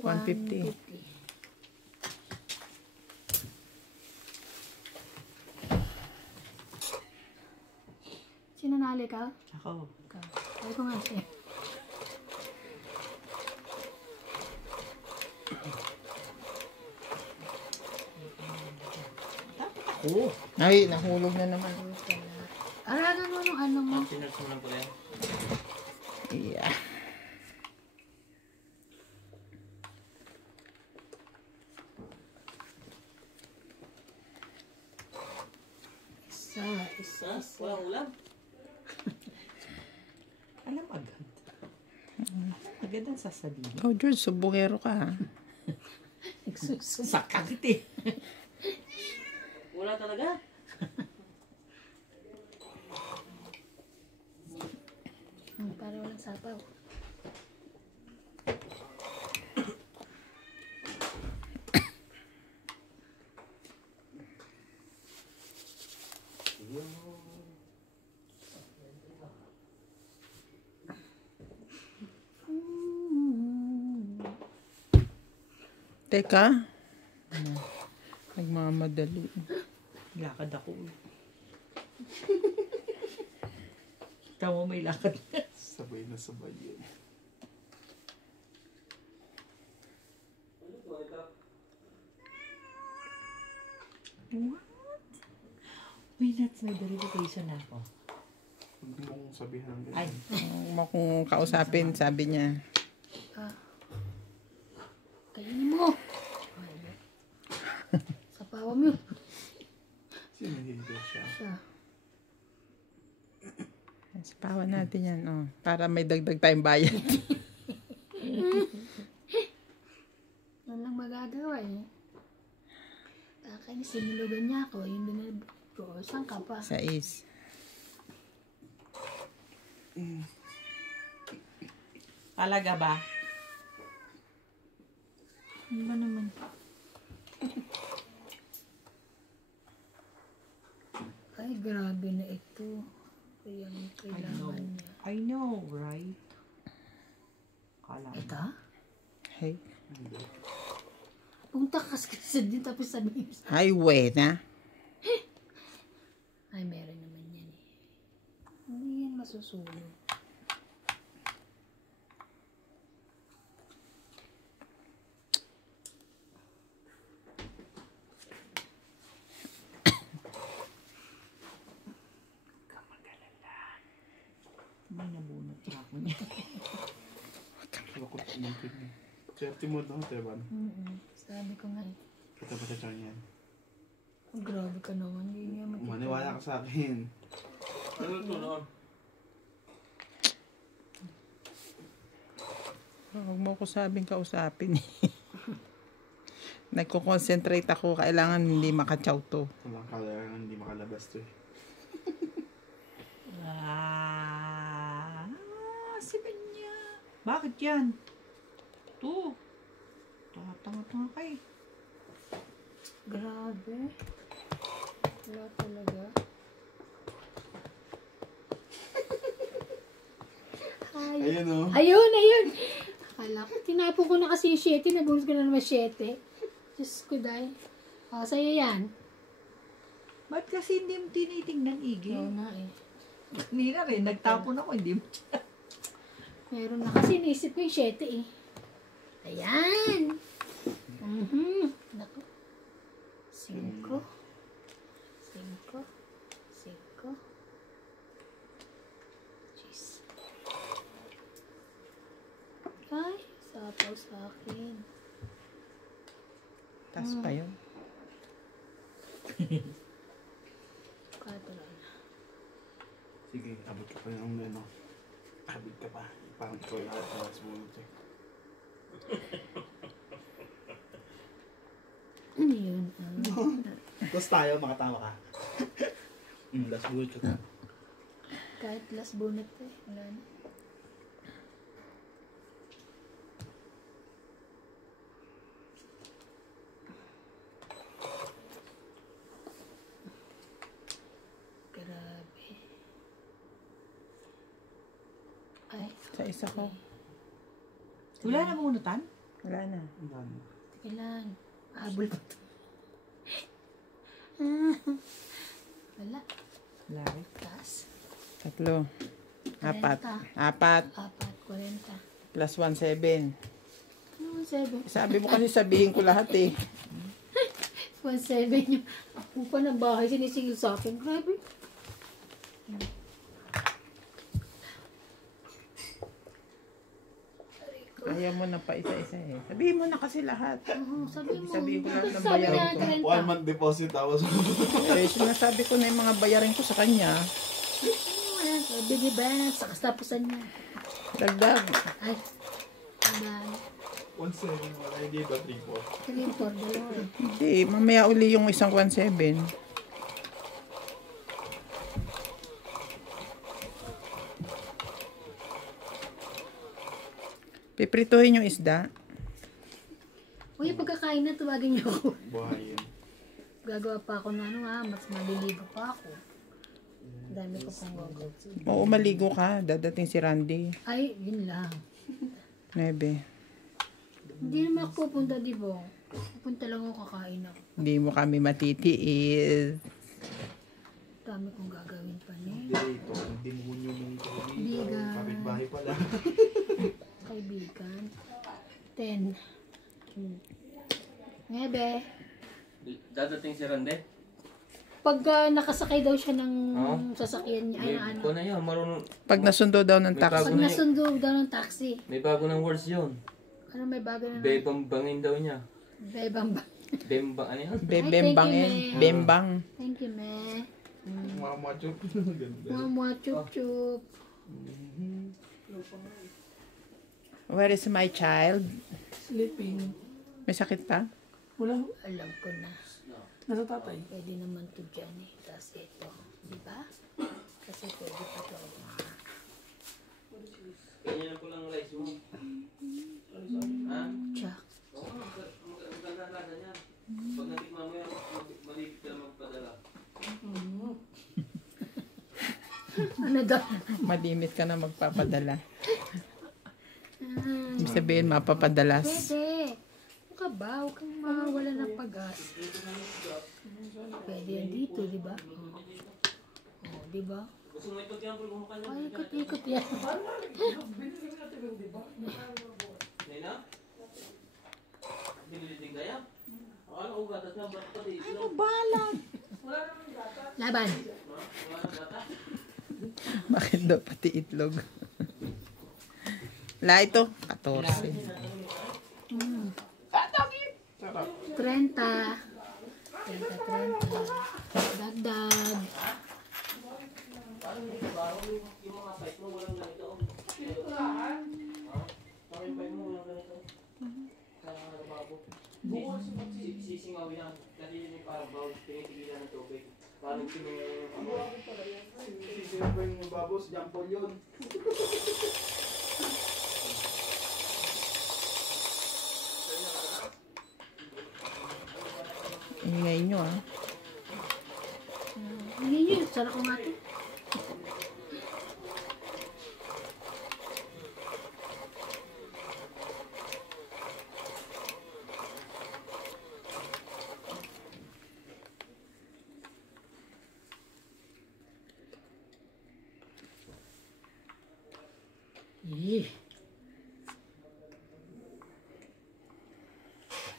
150. 150. Sino nali ka? Ako. Ikaw. Sabi ko nga siya. Ay, nahulog na naman. Aragan mo nung ano mo. Pinagsunan ko yan. Yeah. Isa. Walang ulam. Alam agad. Agad ang sasabihin. Oh, George, subungero ka ha. Nagsusubok. Sakit eh. Wala talaga. Para walang sapaw. Teka. Nagmamadali. Lakad ako. Tama mo may lakad. Sabay na sabay yun. What? Wait, that's my verification na ako. Hindi mong sabihan ng Ay, Huwag mo kung kausapin, sabi niya. Kainin mo. Sapawa mo yun. Sinihigo siya. Siya. Sapawan natin yan, oh. Para may dagdag tayong bayad. Yan lang magagawa eh. Kaya sinulugan niya ako. Yung dinag ko. Saan ka pa? 6. talaga ba? Ano ba naman? Ay, grabe na ito. Kaya ang kailangan niya. I know, right? Kala mo. Ito? Hey. Punta kasi din tapos sabihin mo. Highway na. Ay, meron naman yan eh. Hindi yan masusulo. May nabunot pa ako niya. Bakit kumangkin niya? Swerte mo daw, Teban. Sabi ko nga eh. Kita ba sa niyan? Oh, grabe ka naman. Hindi niya makita. Maniwala ka sa akin. Ano ito noon? Huwag mo ko sabing kausapin. Nagko-concentrate ako. Kailangan hindi makachaw to. Walang kailangan hindi makalabas to eh. Ah. Bakit yan? Ito. Tanga-tanga kay. Grabe. Wala talaga. Ay. Ayun o. Ayun. Akala ko, tinapon ko na kasi yung 7. Nabunod ko na naman 7. Diyos ko, day. O, sa'yo yan. Ba't kasi hindi mo tinitingnan, Iggy? Oo na eh. Kanina rin, nagtapon ako, hindi mo. Meron na kasi naisip ko yung 7 eh. Ayan. Naku. 5. 5. 5. Jeez. Ay, sapaw sa akin. Tas pa yun. Katuloy na. Sige, abot ka pa yung ano. Abot ka pa. Parang ikaw yung atas mo ito. Ano yun? Tapos tayo, makatama ka. Last bullet ka ta. Kahit last bonnet eh. Wala na. Grabe. Ay. Sa isa ko. Wala na bunutan? Wala na. Kailan? Habol pa ito. Wala. Wala. Taas. 3. 4. 4. 4, 40. Plus 1, 7. Ano 7? Sabi mo kasi sabihin ko lahat eh. 1.7 yung ako pa ng bahay sinisingil sa akin. Grabe. Ayaw mo na pa isa-isa eh. Sabihin mo na kasi lahat. Sabi mo. Sabihin ko lahat ng Sabi bayaran na ko. 30. 1 month deposit tapos. Eh, sinasabi ko na yung mga bayarin ko sa kanya. Bigay ba yan? Sa kastapusan niya. Dagdag. Ay. Adan. 1.7 wala, hindi ba 3.4? 3, 4, dalawa. Hindi, mamaya uli yung isang 1.7. Piprituhin yung isda. Uy, pagkakain na, tawagin niyo ako. Buhay yun. Gagawa pa ako na mas maliligo pa ako. Dami ko pang gagawin. Oo, maligo ka. Dadating si Randy. Ay, yun lang. 9. Hindi naman ako pupunta, di ba? Pupunta lang ako, kakain ako. Hindi mo kami matitiis. Dami kong gagawin pa niya. Hindi, ito. Demonyo mong Bigan. kapitbahay pala. Kaibigan. 10. Ngebe. Dadating si Rande? Pag nakasakay daw siya ng sasakyan niya, ay na ano. Kung na yun, marunong. Pag nasundo daw ng taxi. Pag nasundo daw ng taxi. May bago ng words yun. Ano may bago na Bebang bangin daw niya. Bebang ba? Bembang, ano yun? Bembangin. Ay, thank you, Bembang. Thank you, me. Mama chup. Ganda. Mama, chup chup. Where is my child? Sleeping. May sakit pa? Wala. Alam ko na. Nasa tatay. Pwede naman to dyan eh. Tapos ito. Di ba? Kasi pwede pa to. Ganyan ko lang rice mo. Ha? Tsak. Oo, maganda lasa niya. Pag natikman mo yan, malipit ka magpadala. Ano daw? Malimit ka na magpapadala. Ibig sabihin, mapapadalas. Pwede. Ano ka ba? Huwag kang mawawala ng pag-asa. Pwede yan dito, di ba? Oh, di ba? Gusto mo ito kaya kung mukha niya? Ay, ikot-ikot yan. Nena? Biniliting kaya? Ano ko gatas na? Ba't pati? Ano balag? Laban. Wala nang gata? Bakit daw pati itlog? La ito, 14. 30. 30. Dagdag. Yung mga fight mo, walang ganito. Parang yung fight mo, walang ganito. Sa lababo. Sisingaw yan. Kasi yun yung parang bawal tinitigilan ng tubig. Parang Sisipin yung babos, jampol yun. ninyo ah. Hindi nyo, sarap ko nga ito.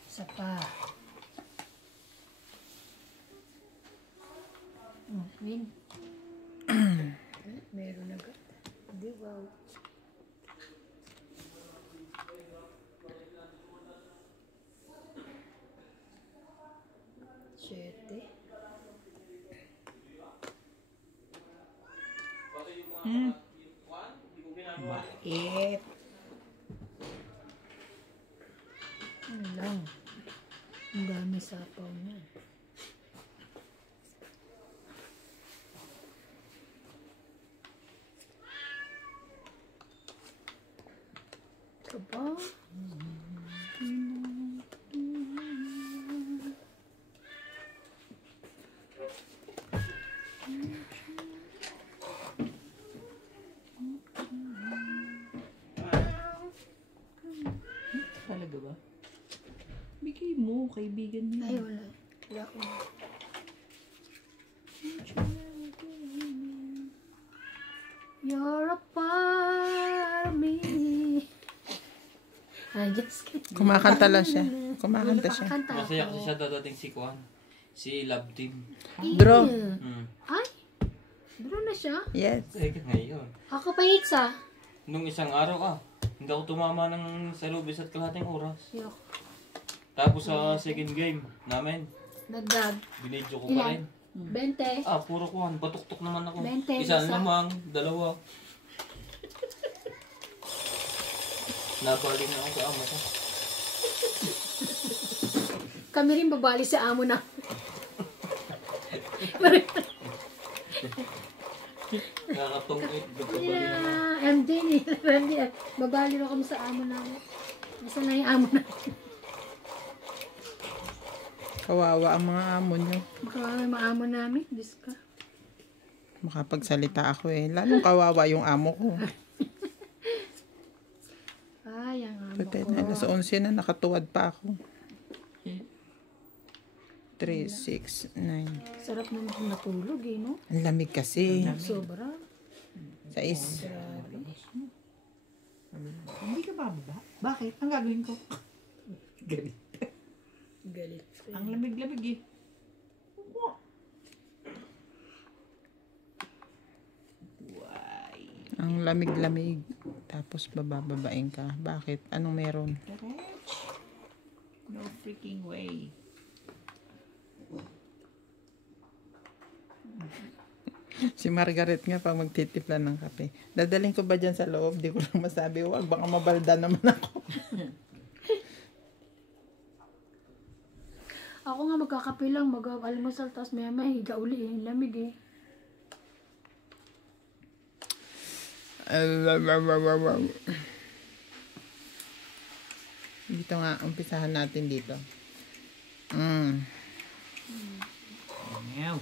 Isa pa. Win. Meron na agad. Di wow. Siyete. Bait. Ano lang. Ang dami sapaw niya. Ito ba? Talaga ba? Bigay mo, kaibigan niya. Ay, wala. Wala ko. You're a part of me. I just can't. Kumakanta lang siya. Kumakanta siya. Nakakanta Masaya ako. kasi siya dadating si Kuan. Si Love Team. Draw. Ay, draw na siya. Yes. Ngayon. Ako pa Itza. Nung isang araw hindi ako tumama ng salubis at kalahating oras. Yok. Tapos sa second game namin, Nagdag. binidyo ko pa rin. 20. Puro Kuan. Batuktok naman ako. 20, Isa isa. lamang, dalawa. Napaling na ako sa amo ko. Kami rin babali sa amo na. Nakatungkit. Nagkabali na. Yeah, MD ni Randy. Babali na kami sa amo namin. Nasaan na yung amo na? Kawawa ang mga amo niyo. Makawawa yung mga amo namin. Diyos ka. Makapagsalita ako eh. Lalong kawawa yung amo ko. Ay, ang amo Patay ko. na, alas 11 na, nakatuwad pa ako. 3, 6, 9. Sarap naman natulog eh, no? Ang lamig kasi. Sobra. 6. Hindi ka bababa? Bakit? Ang gagawin ko? Galit. Galit. Ang lamig-lamig eh. Opo. Why? Ang lamig-lamig. Tapos babababain ka. Bakit? Anong meron? Diretch. No freaking way. Si Margaret nga pag magtitipla ng kape. Dadaling ko ba dyan sa loob? Di ko lang masabi. Wag, baka mabalda naman ako. Ako nga magkakape lang, mag-almusal, tapos maya higa uli eh. Lamig eh. Dito nga, umpisahan natin dito. Meow.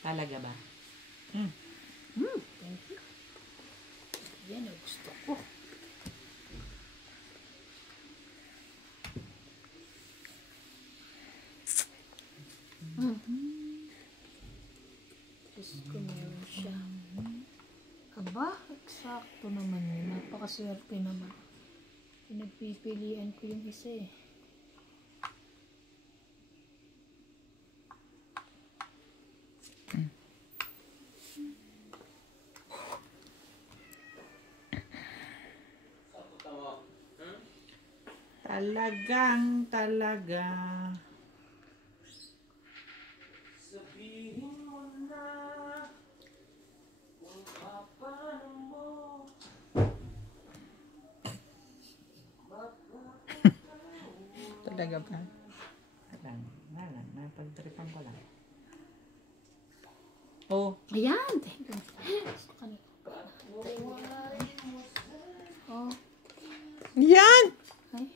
Talaga ba? Thank you. Yan ang gusto ko. Diyos ko, meron siya. Aba, eksakto naman yun. Napakaswerte naman. Pinagpipilian ko yung isa eh. Talagang talaga. Sabihin mo na kung paano mo. Talaga ba? Wala, napagtripan ko lang. Oh, Ayan! Thank you. Gusto ka nito. Oh, Yan! ay.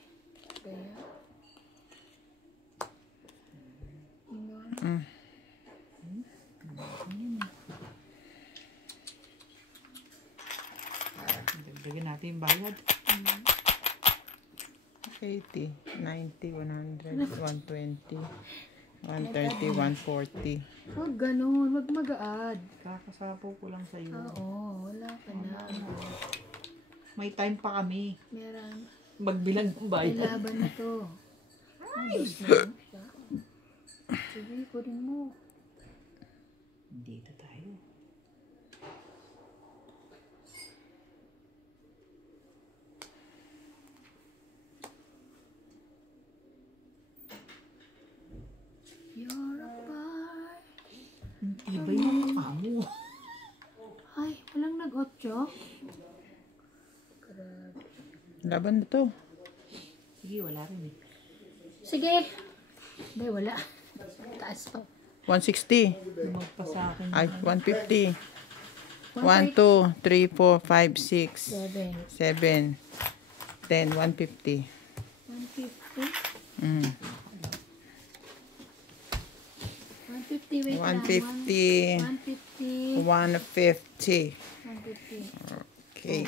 Kaya. Lagyan natin yung bayad. 80, 90, 100, 120, 130, 140. Huwag ganun. Huwag mag-add. Kakasapo ko lang sa'yo. Oo, wala ka na. May time pa kami. Meron. Magbilang ng May bayad. laban na to. Ay! Sige, kunin mo. Dito tayo. You're a part. Iba yung mukha mo. Ay, walang nag-otyo. Laban na to. Sige, wala rin eh. Sige. Hindi, wala. Taas pa. 160. Lumagpa sa akin. Ay, 150. 1, 2, 3, 4, 5, 6, 7. 7, 10, 150. 150. 150, 150. wait 150. lang. 150. 150. 150. Okay.